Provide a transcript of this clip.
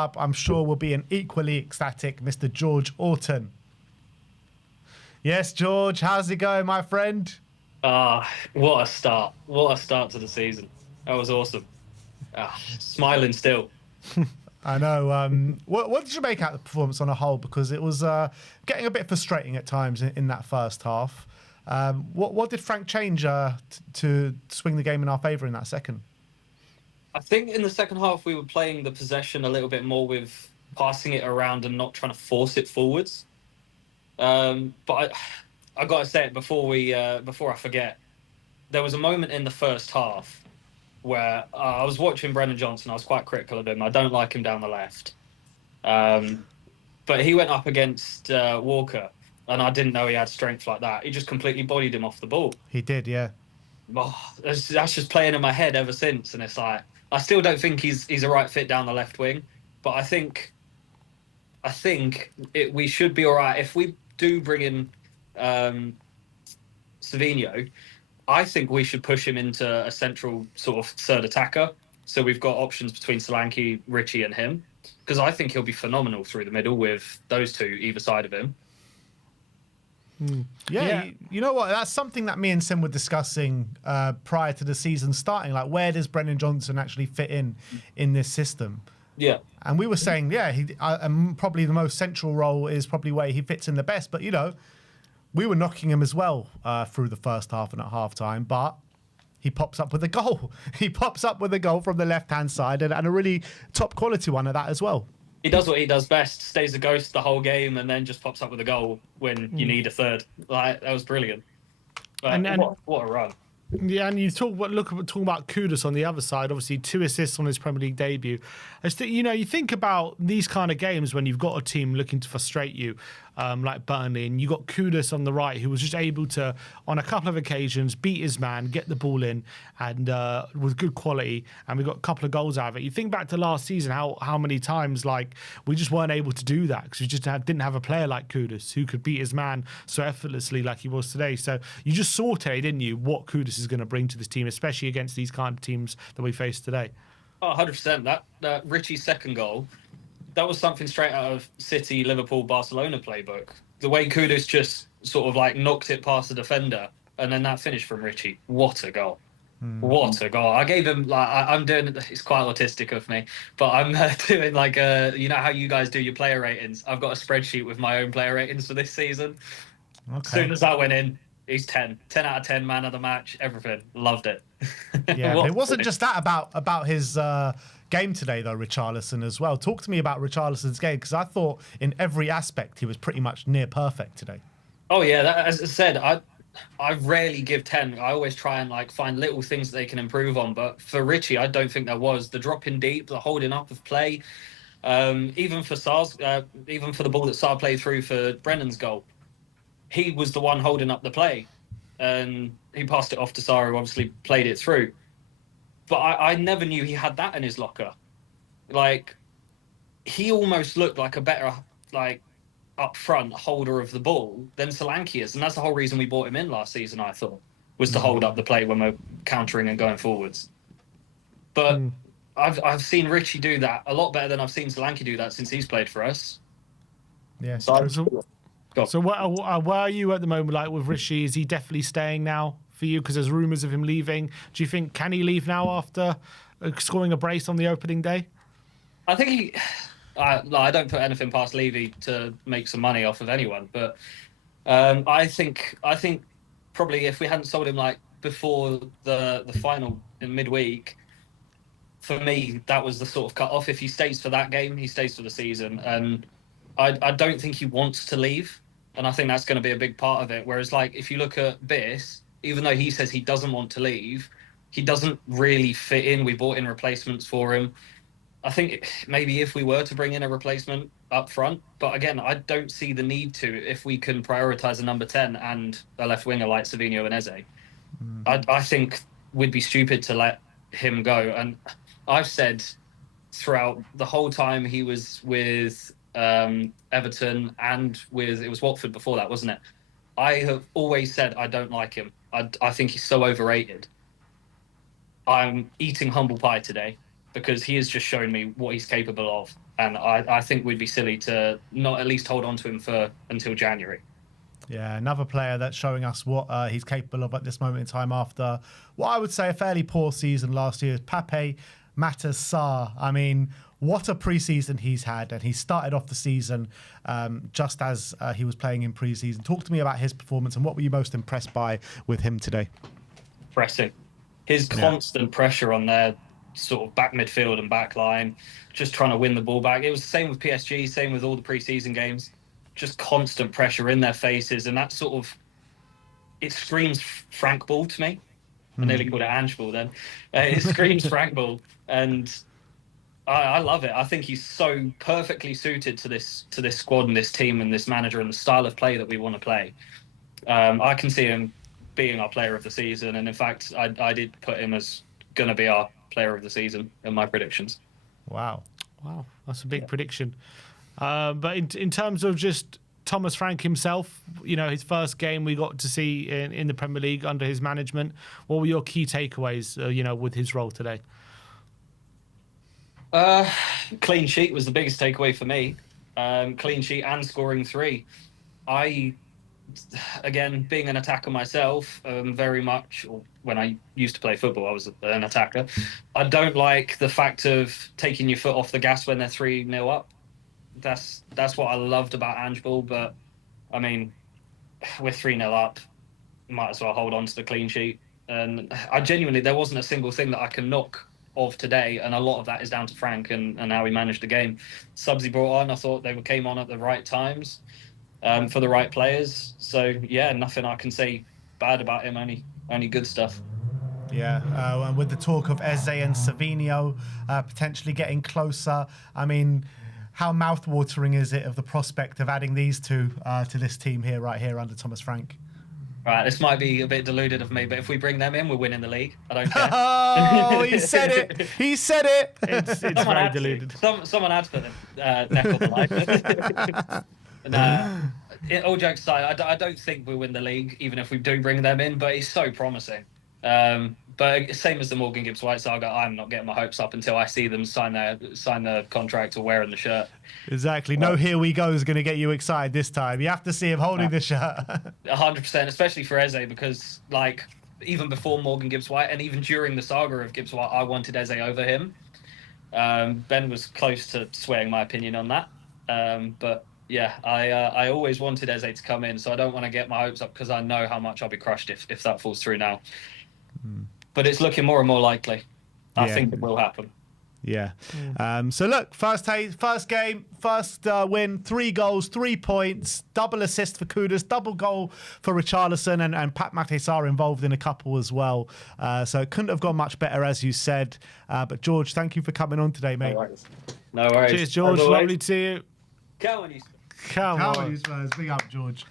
up, I'm sure, will be an equally ecstatic Mr. George Orton. Yes, George, how's it going, my friend? What a start. What a start to the season. That was awesome. Smiling still. I know. What did you make out of the performance on a whole? Because it was getting a bit frustrating at times in that first half. What did Frank change to swing the game in our favour in that second? I think in the second half we were playing the possession a little bit more with passing it around and not trying to force it forwards. But I got to say it before I forget. There was a moment in the first half where I was watching Brennan Johnson. I was quite critical of him. I don't like him down the left. But he went up against Walker, and I didn't know he had strength like that. He just completely bodied him off the ball. He did, yeah. Oh, that's just playing in my head ever since. And it's like, I still don't think he's a right fit down the left wing, but I think we should be all right if we do bring in Savinho. I think we should push him into a central sort of third attacker. So we've got options between Solanke, Richie, and him. Because I think he'll be phenomenal through the middle with those two either side of him. Yeah. You know what? That's something that me and Sim were discussing prior to the season starting. Like, where does Brennan Johnson actually fit in this system? Yeah. And we were saying, probably the most central role is probably where he fits in the best. But, we were knocking him as well through the first half and at halftime, but he pops up with a goal. He pops up with a goal from the left-hand side and a really top-quality one at that as well. He does what he does best, stays a ghost the whole game and then just pops up with a goal when you need a third. Like, that was brilliant. But what a run. Yeah, and you talking about Kudus on the other side. Obviously, 2 assists on his Premier League debut. You think about these kind of games when you've got a team looking to frustrate you, like Burnley, and you got Kudus on the right, who was just able to, on a couple of occasions, beat his man, get the ball in, and with good quality. And we got a couple of goals out of it. You think back to last season, how many times we just weren't able to do that because we just didn't have a player like Kudus who could beat his man so effortlessly like he was today. So you just saw today, didn't you, what Kudus is going to bring to this team, especially against these kind of teams that we face today. Oh, 100%. That Richie's second goal, that was something straight out of City, Liverpool, Barcelona playbook. The way Kudus just sort of knocked it past the defender, and then that finish from Richie. What a goal. What a goal. I gave him, I'm doing, it's quite autistic of me, but I'm doing how you guys do your player ratings. I've got a spreadsheet with my own player ratings for this season. Okay. As soon as that went in, he's 10 out of 10, man of the match, everything. Loved it. Yeah, but it wasn't just that about his game today, though, Richarlison as well. Talk to me about Richarlison's game, because I thought in every aspect he was pretty much near perfect today. Oh, yeah, as I said, I rarely give 10. I always try and find little things that they can improve on. But for Richie, I don't think there was. The drop in deep, the holding up of play, even for Sar's, even for the ball that Sar played through for Brennan's goal. He was the one holding up the play, and he passed it off to Sar, who obviously played it through. But I never knew he had that in his locker. He almost looked like a better, up front holder of the ball than Solanke is, and that's the whole reason we bought him in last season, I thought, was to hold up the play when we're countering and going forwards. But I've seen Richie do that a lot better than I've seen Solanke do that since he's played for us. Yeah. So where are you at the moment, with Richie? Is he definitely staying now for you? Because there's rumours of him leaving. Do you think, can he leave now after scoring a brace on the opening day? I think I don't put anything past Levy to make some money off of anyone, but I think probably if we hadn't sold him before the final in midweek, for me that was the sort of cut off. If he stays for that game, he stays for the season, and I don't think he wants to leave, and I think that's going to be a big part of it. Whereas if you look at Biss, even though he says he doesn't want to leave, he doesn't really fit in. We bought in replacements for him. I think maybe if we were to bring in a replacement up front, but again, I don't see the need to if we can prioritise a number 10 and a left winger like Savinho and Eze. I think we'd be stupid to let him go. And I've said throughout the whole time he was with Everton and it was Watford before that, wasn't it? I have always said I don't like him. I think he's so overrated. I'm eating humble pie today, because he has just shown me what he's capable of. and I think we'd be silly to not at least hold on to him until January. Yeah, another player that's showing us what he's capable of at this moment in time after what I would say a fairly poor season last year is Pape Matar Sarr. I mean, what a preseason he's had, and he started off the season just as he was playing in preseason. Talk to me about his performance and what were you most impressed by with him today? Pressing. His constant pressure on their sort of back midfield and back line, just trying to win the ball back. It was the same with PSG, same with all the preseason games. Just constant pressure in their faces, and that sort of, it screams Frank Ball to me. I nearly called it Ange Ball then. It screams Frank Ball, and I love it. I think he's so perfectly suited to this squad and this team and this manager and the style of play that we want to play. I can see him being our player of the season, and in fact, I did put him as going to be our player of the season in my predictions. Wow, that's a big prediction. But in terms of just Thomas Frank himself, you know, his first game we got to see in the Premier League under his management, what were your key takeaways, you know, with his role today? Clean sheet was the biggest takeaway for me. Clean sheet and scoring 3. Again, being an attacker myself, very much, when I used to play football, I was an attacker. I don't like the fact of taking your foot off the gas when they're 3-0 up. That's what I loved about Ange Ball, but I mean, we're 3-0 up, might as well hold on to the clean sheet. And I genuinely, there wasn't a single thing that I can knock of today, and a lot of that is down to Frank and how he managed the game. Subs he brought on, I thought they came on at the right times for the right players. So yeah, nothing I can say bad about him, only good stuff. Yeah, and with the talk of Eze and Savinho potentially getting closer, I mean, how mouth-watering is it of the prospect of adding these two to this team right here under Thomas Frank? Right, this might be a bit deluded of me, but if we bring them in, we're winning the league. I don't care. Oh, he said it! He said it! It's very deluded. Someone had to put them neck on the line. All jokes aside, I don't think we'll win the league, even if we do bring them in, but it's so promising. But same as the Morgan Gibbs-White saga, I'm not getting my hopes up until I see them sign the contract or wearing the shirt. Exactly. No, here we go is going to get you excited this time. You have to see him holding the shirt. 100%, especially for Eze, because like even before Morgan Gibbs-White and even during the saga of Gibbs-White, I wanted Eze over him. Ben was close to swaying my opinion on that. But yeah, I always wanted Eze to come in, so I don't want to get my hopes up because I know how much I'll be crushed if that falls through now. But it's looking more and more likely. I think it will happen. Yeah. So look, first game, first win, 3 goals, 3 points, double assist for Kudus, double goal for Richarlison, and Pape Matar Sarr involved in a couple as well. So it couldn't have gone much better, as you said. But George, thank you for coming on today, mate. No worries. Cheers, George. Lovely to see you. Come on, you Spurs. Come on. You Spurs. Big up, George.